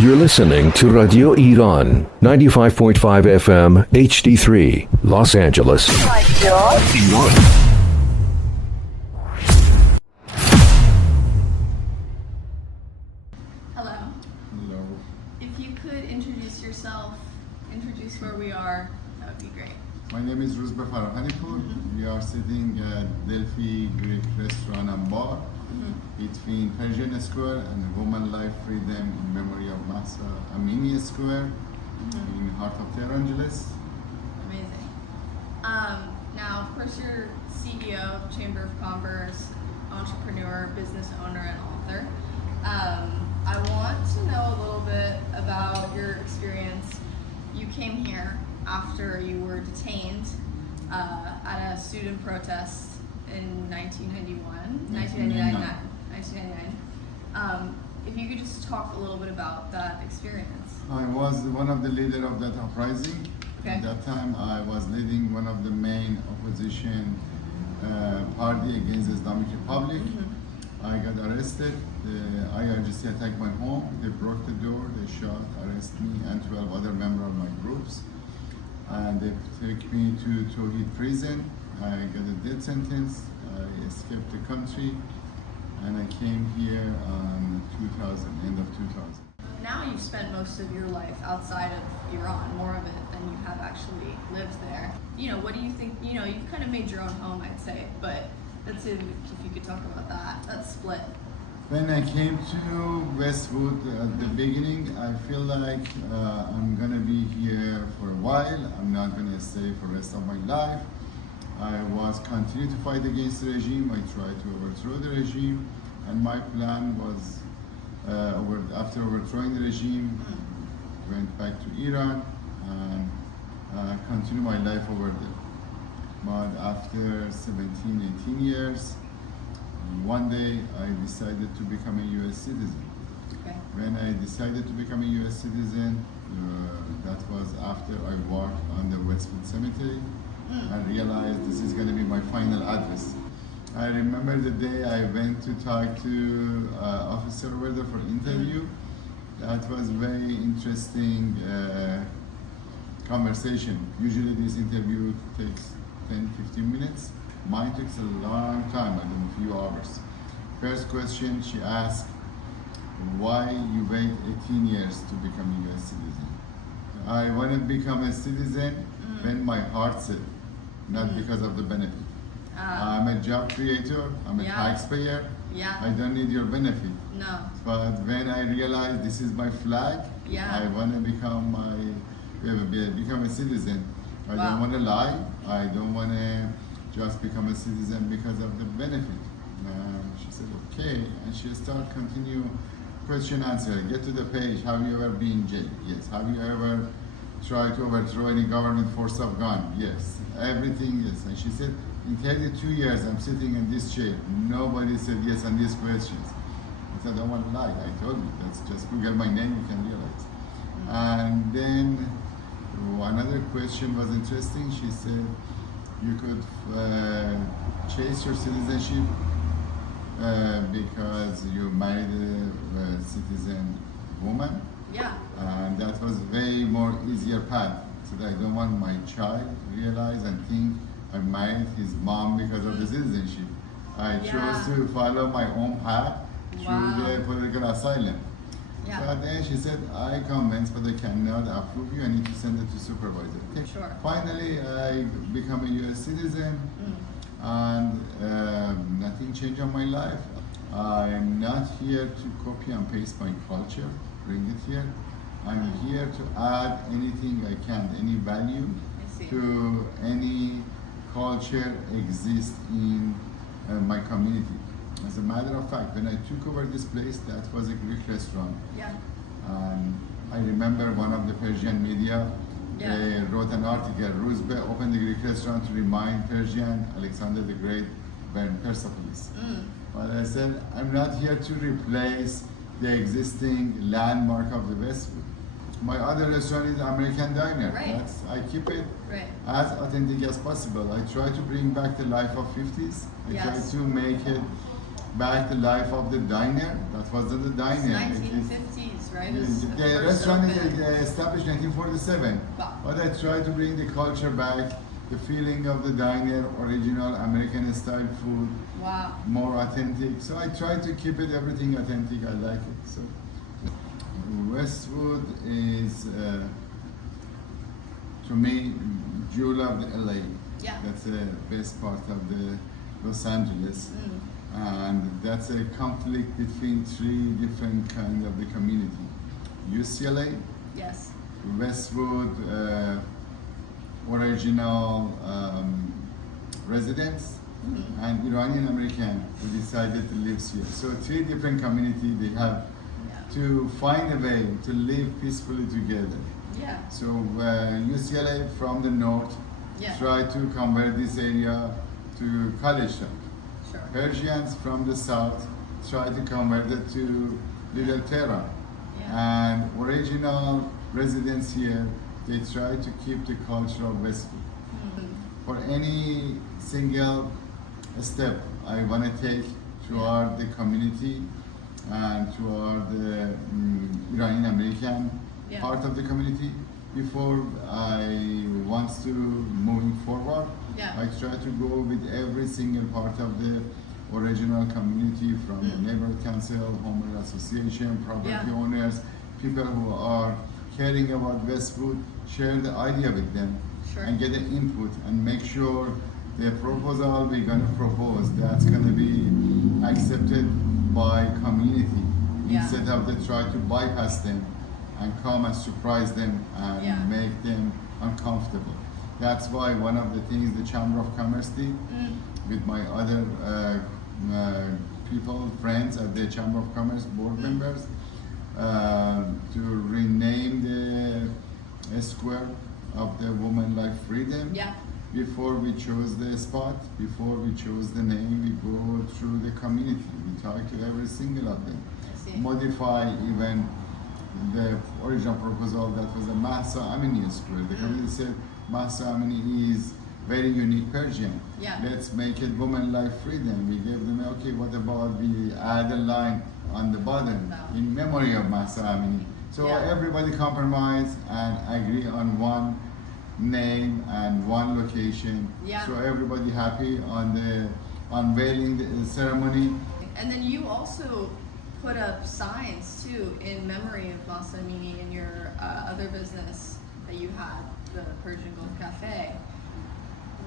You're listening to Radio Iran, 95.5 FM HD3, Los Angeles. Iran. Hello. Hello. If you could introduce yourself, introduce where we are, that would be great. My name is Roozbeh Farahanipour. We are sitting at Delphi Greek restaurant and bar between Persian Square and Women Life Freedom in memory of Mahsa Amini Square in the heart of Los Angeles. Amazing. Now, of course, you're CEO of Chamber of Commerce, entrepreneur, business owner, and author. I want to know a little bit about your experience. You came here after you were detained at a student protest in 1999. If you could just talk a little bit about that experience. I was one of the leaders of that uprising. Okay. At that time, I was leading one of the main opposition party against the Islamic Republic. I got arrested. The IRGC attacked my home. They broke the door. They shot, arrested me and 12 other members of my groups. And they took me to Tawhid prison. I got a death sentence. I escaped the country. And I came here in 2000, end of 2000. Now you've spent most of your life outside of Iran, more of it than you have actually lived there. What do you think, you've kind of made your own home, I'd say, but if you could talk about that split. When I came to Westwood at the beginning, I feel like I'm gonna be here for a while. I'm not gonna stay for the rest of my life. I was continue to fight against the regime. I tried to overthrow the regime, and my plan was, after overthrowing the regime, went back to Iran and continue my life over there. But after 17, 18 years, one day I decided to become a U.S. citizen. Okay. When I decided to become a U.S. citizen, that was after I walked on the Westwood Cemetery and realized this is going to be my final address. I remember the day I went to talk to officer over there for interview. That was very interesting conversation. Usually this interview takes 10-15 minutes. Mine takes a long time, I think a few hours. First question she asked, why you wait 18 years to become a U.S. citizen? I want to become a citizen when my heart said, not because of the benefit. I'm a job creator, I'm a taxpayer, I don't need your benefit. No. But when I realized this is my flag, I want to become a citizen. I don't want to lie, I don't want to just become a citizen because of the benefit. She said, okay, and she started continue question answer, get to the page, have you ever been in jail? Yes. Have you ever tried to overthrow any government force of gun? Yes. Everything, yes. And she said, in 32 years I'm sitting in this chair, nobody said yes on these questions. I said, I don't want to lie, I told you, that's just Google my name, you can realize. And then another question was interesting. She said, you could chase your citizenship because you married a citizen woman. Yeah. And that was way more easier path. So that I don't want my child realize and think I married his mom because of the citizenship. I chose to follow my own path through the political asylum. So at the end she said, I convinced, but I cannot approve you. I need to send it to supervisor. Okay. Sure. Finally, I become a U.S. citizen, and nothing changed on my life. I'm not here to copy and paste my culture, bring it here. I'm here to add anything I can, any value to any culture exists in my community. As a matter of fact, when I took over this place, that was a Greek restaurant. Yeah. I remember one of the Persian media, they wrote an article, Roozbeh opened the Greek restaurant to remind Persian Alexander the Great burned Persepolis. But I said, I'm not here to replace the existing landmark of the Westwood. My other restaurant is American Diner. Right. I keep it as authentic as possible. I try to bring back the life of 50s. I try to make it back the life of the diner. That wasn't the diner. It's 1950s, right? The restaurant is established in 1947. Wow. But I try to bring the culture back, the feeling of the diner, original American style food, wow, more authentic. So I try to keep it everything authentic. I like it. So Westwood is, to me, jewel of the LA. Yeah. That's the best part of the Los Angeles. And that's a conflict between three different kind of the community. UCLA, yes, Westwood, original residents, and Iranian-American who decided to live here. So three different communities, they have to find a way to live peacefully together. yeah, So UCLA from the north yeah, try to convert this area to college town. sure, Persians from the south try to convert it to Little Tehran. yeah, And original residents here, they try to keep the culture of Westwood. For any single step I want to take toward the community and toward the Iranian American yeah, part of the community, before I want to moving forward, yeah, I try to go with every single part of the original community, from the neighborhood council, homeowner association, property Yeah. owners, people who are caring about Westwood, share the idea with them sure, and get the input and make sure the proposal we're going to propose that's going to be accepted by community, Yeah. instead of they try to bypass them and come and surprise them and Yeah. make them uncomfortable. That's why one of the things the Chamber of Commerce did with my other people, friends at the Chamber of Commerce board members, to rename the square of the Woman Life Freedom. yeah, Before we chose the spot, before we chose the name, we go through the community. We talk to every single of them. I see. Modify even the original proposal that was a Mahsa Amini square. The community said Mahsa Amini is very unique Persian. Yeah. Let's make it Woman Life Freedom. We gave them, okay, what about we add a line on the bottom No. in memory of Mahsa Amini. So Yeah. everybody compromise and agree on one name and one location. Yeah. So everybody happy on the unveiling the ceremony. And then you also put up signs too in memory of Masa Amini in your other business that you had, the Persian Gulf Café.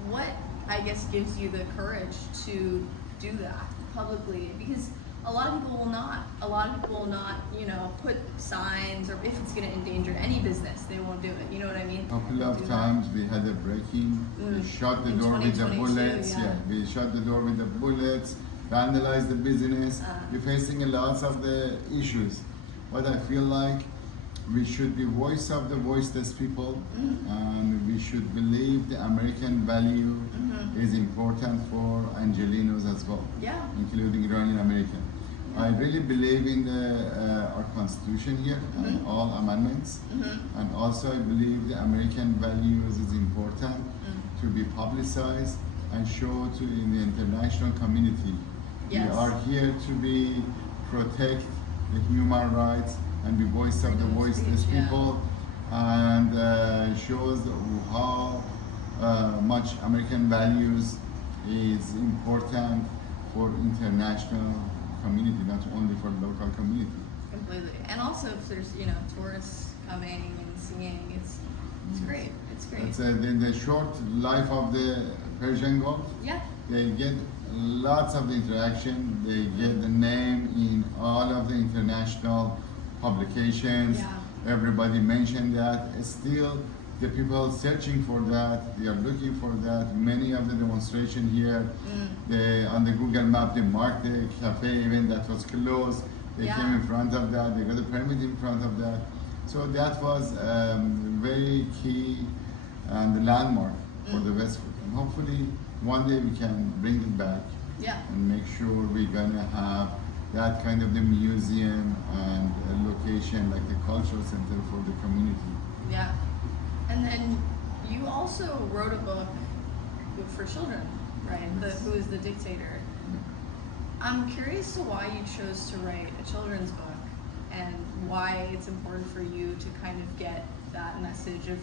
What, I guess, gives you the courage to do that publicly? Because a lot of people will not. A lot of people will not, put signs, or if it's going to endanger any business, they won't do it. You know what I mean? Couple They'll of do times we had a break-in. We shut the In door with the 2022, bullets. yeah. We shut the door with the bullets, vandalized the business. We're facing a lot of the issues. But I feel like we should be voice of the voiceless people, and we should believe the American value is important for Angelinos as well, Yeah. including Iranian American. I really believe in our constitution here and all amendments, and also I believe the American values is important to be publicized and show to in the international community. Yes. We are here to be protect the human rights and be voice of the Freedom of voiceless speech, yeah. people, and shows how much American values is important for international community, not only for local community. Completely. And also if there's, tourists coming and seeing, it's great. It's great. It's in the short life of the Persian Gulf, Yeah. they get lots of interaction. They get the name in all of the international publications. Yeah. Everybody mentioned that. Still, the people searching for that, they are looking for that. Many of the demonstration here, on the Google map, they marked the cafe even that was closed. They Yeah. came in front of that. They got a permit in front of that. So that was very key and the landmark for the Westwood. And hopefully one day we can bring it back Yeah. and make sure we're gonna have that kind of the museum and a location like the cultural center for the community. Yeah. And then you also wrote a book for children, right? Who is the Dictator? I'm curious to why you chose to write a children's book and why it's important for you to kind of get that message of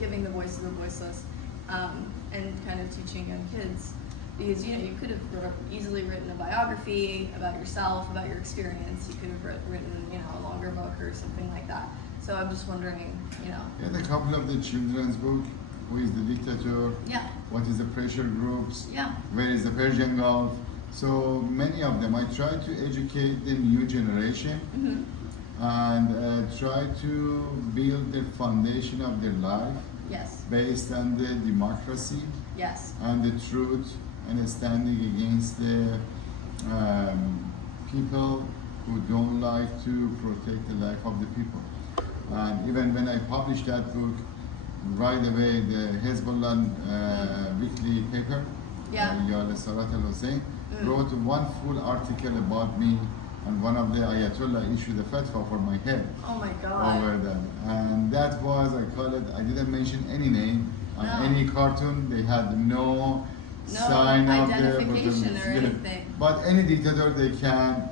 giving the voice to the voiceless, and kind of teaching young kids. Because you could have easily written a biography about yourself, about your experience. You could have written a longer book or something like that. So I'm just wondering, Yeah, a couple of the children's book. Who is the dictator? Yeah. What is the pressure groups? Yeah. Where is the Persian Gulf? So many of them. I try to educate the new generation, and try to build the foundation of their life. Yes. Based on the democracy. Yes. And the truth, and standing against the people who don't like to protect the life of the people. And even when I published that book, right away the Hezbollah weekly paper, wrote one full article about me, and one of the Ayatollah issued a fatwa for my head. Oh my God. Over that. And that was, I call it, I didn't mention any name on any cartoon. They had no sign of identification or anything. But any dictator, they can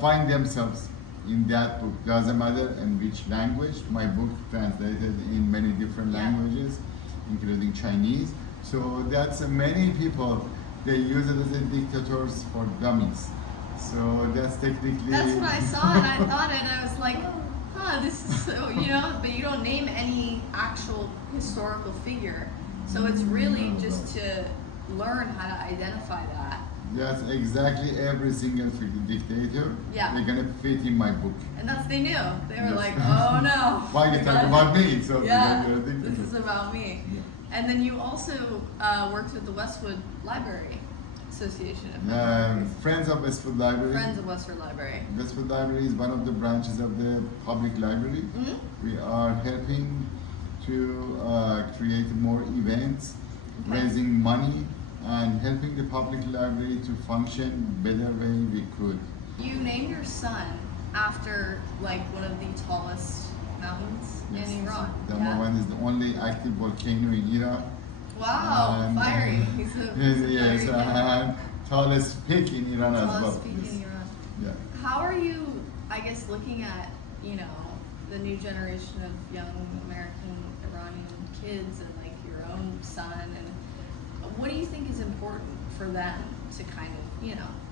find themselves in that book. Doesn't matter in which language. My book translated in many different languages, including Chinese. So that's many people, they use it as a dictators for dummies. So that's technically... That's what I saw, and I thought it, I was like, this is so, but you don't name any actual historical figure. So it's really just to learn how to identify that. Yes, exactly. Every single dictator, they're gonna fit in my book. And they knew. They were like, oh no. Why you talk about me? So this is about me. Yeah. And then you also worked with the Westwood Library Association. Friends of Westwood Library. Friends of Westwood Library. Westwood Library is one of the branches of the public library. We are helping to create more events, raising money, and helping the public library to function better way we could. You named your son after one of the tallest mountains in Iran. Damavand is the only active volcano in Iran. Wow, and, fiery. Yes, and tallest peak in Iran as well. Tallest peak in Iran. Yeah. How are you, I guess, looking at, the new generation of young American Iranian kids and your own son, and what do you think is important for them to kind of,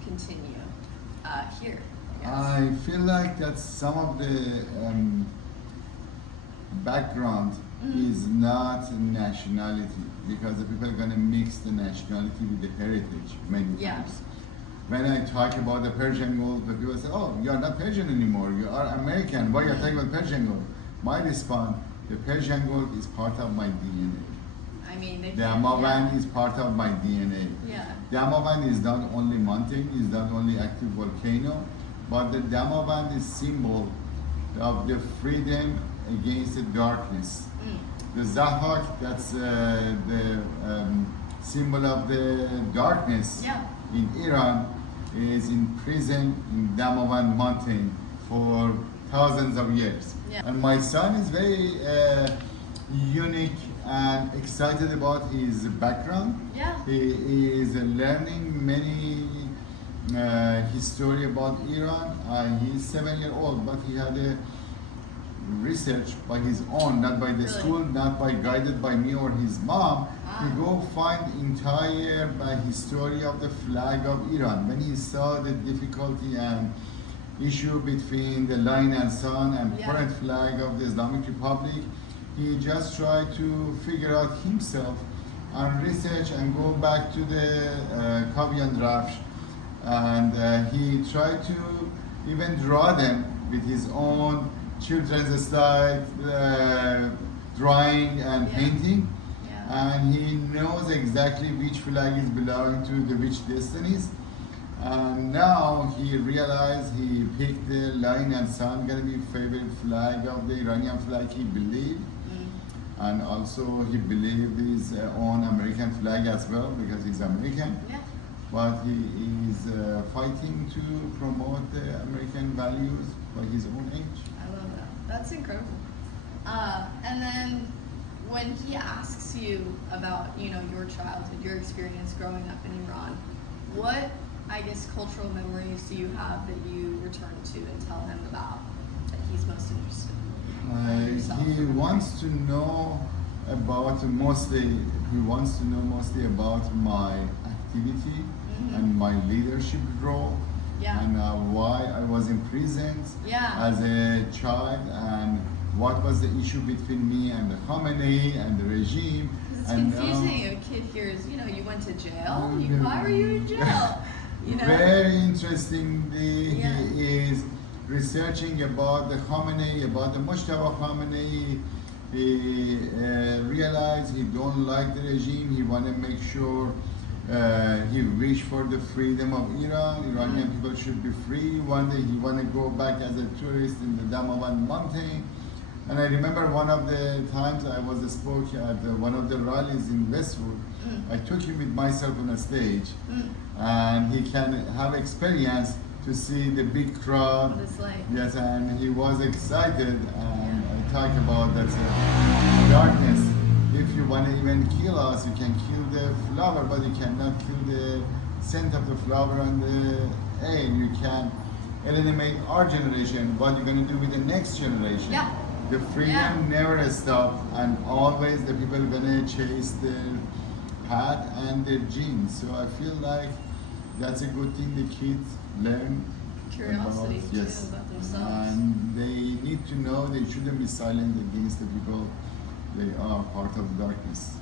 continue here? I feel like that some of the background is not nationality, because the people are going to mix the nationality with the heritage many times. When I talk about the Persian Gulf, the people say, oh, you are not Persian anymore, you are American, why are you talking about Persian Gulf? My response, the Persian Gulf is part of my DNA. I mean, the Damavand is part of my DNA. Yeah. Damavand is not only mountain, is not only active volcano, but the Damavand is symbol of the freedom against the darkness. The Zahak, that's the symbol of the darkness in Iran, is in prison in Damavand mountain for thousands of years. And my son is very unique and excited about his background. He is learning many history about Iran. He's 7 years old, but he had a research by his own, not by the school, not by guided by me or his mom. He go find entire history of the flag of Iran. When he saw the difficulty and issue between the Lion and Sun and current flag of the Islamic Republic, he just tried to figure out himself and research and go back to the Café and Rafsh, and he tried to even draw them with his own children's style, drawing and painting, and he knows exactly which flag is belonging to the which destinies. And now he realized he picked the Lion and Sun, gonna be favorite flag of the Iranian flag he believed. And also he believed his own American flag as well, because he's American. But he is fighting to promote the American values by his own age. I love that. That's incredible. And then when he asks you about, your childhood, your experience growing up in Iran, I guess, cultural memories do you have that you return to and tell him about that he's most interested in? He wants to know mostly about my activity and my leadership role. Yeah. And why I was imprisoned as a child, and what was the issue between me and the Khamenei and the regime. It's confusing. A kid hears, you went to jail. Why were you in jail? Very interestingly, he is researching about the Khamenei, about the Mujtaba Khamenei. He realized he don't like the regime. He want to make sure he wish for the freedom of Iran. Iranian people should be free. One day he want to go back as a tourist in the Damavand mountain. And I remember one of the times I spoke at one of the rallies in Westwood. I took him with myself on a stage, and he can have experience to see the big crowd. What it's like. Yes, and he was excited, and I talked about that darkness. If you want to even kill us, you can kill the flower, but you cannot kill the scent of the flower and the aim. You can eliminate our generation. What you're going to do with the next generation? Yeah. The freedom never stops, and always the people are going to chase their path and their genes. So I feel like that's a good thing the kids learn. Curiosity about, yes. too, about themselves. And they need to know they shouldn't be silent against the people. They are part of the darkness.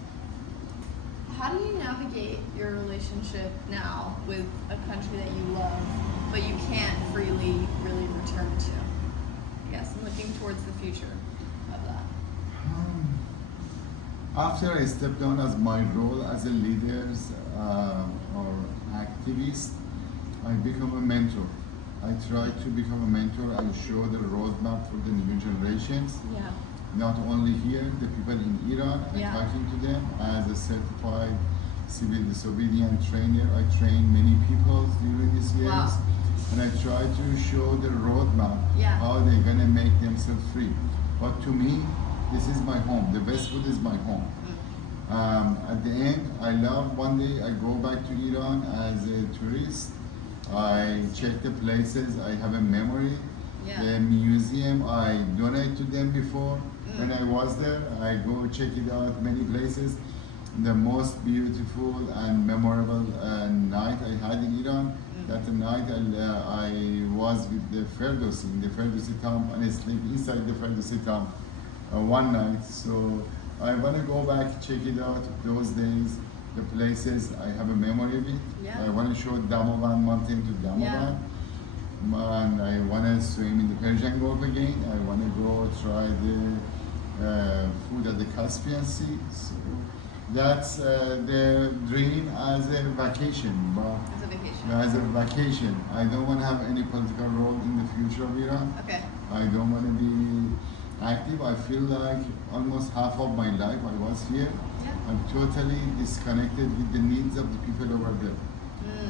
How do you navigate your relationship now with a country that you love, but you can't freely really return to? Yes, I'm looking towards the future of that. After I stepped down as my role as a leader or activist, I become a mentor. I try to become a mentor. I show the roadmap for the new generations. Yeah. Not only here, the people in Iran, I'm talking to them as a certified civil disobedience trainer. I train many people during these years. Wow. And I try to show the roadmap, how they're gonna make themselves free. But to me, this is my home. The Westwood is my home. At the end, I love one day I go back to Iran as a tourist. I check the places, I have a memory. The museum, I donate to them before. When I was there, I go check it out many places. The most beautiful and memorable night I had in Iran, that night I was with the Ferdowsi, in the Ferdowsi tomb, and I sleep inside the Ferdowsi tomb one night. So I want to go back, check it out, those days, the places I have a memory of it. I want to show Damavand mountain to Damavand. And I want to swim in the Persian Gulf again. I want to go try the food at the Caspian Sea. So that's the dream as a vacation. As a vacation. As a vacation. I don't want to have any political role in the future of Iran. Okay. I don't want to be active. I feel like almost half of my life I was here. I'm totally disconnected with the needs of the people over there.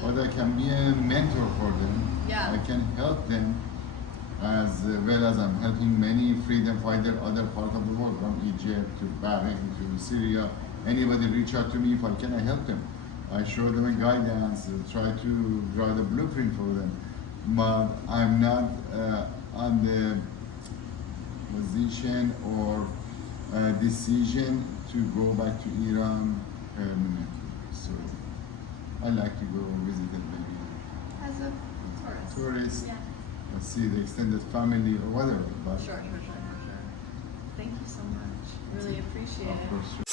But I can be a mentor for them. I can help them as well as I'm helping many freedom fighters other parts of the world, from Egypt to Bahrain to Syria. Anybody reach out to me if I can, I help them. I show them a guidance, try to draw the blueprint for them. But I'm not on the position or decision to go back to Iran permanently. So I like to go visit it maybe as a tourist. See the extended family or whatever. But sure. Thank you so much. Really appreciate it. Of course.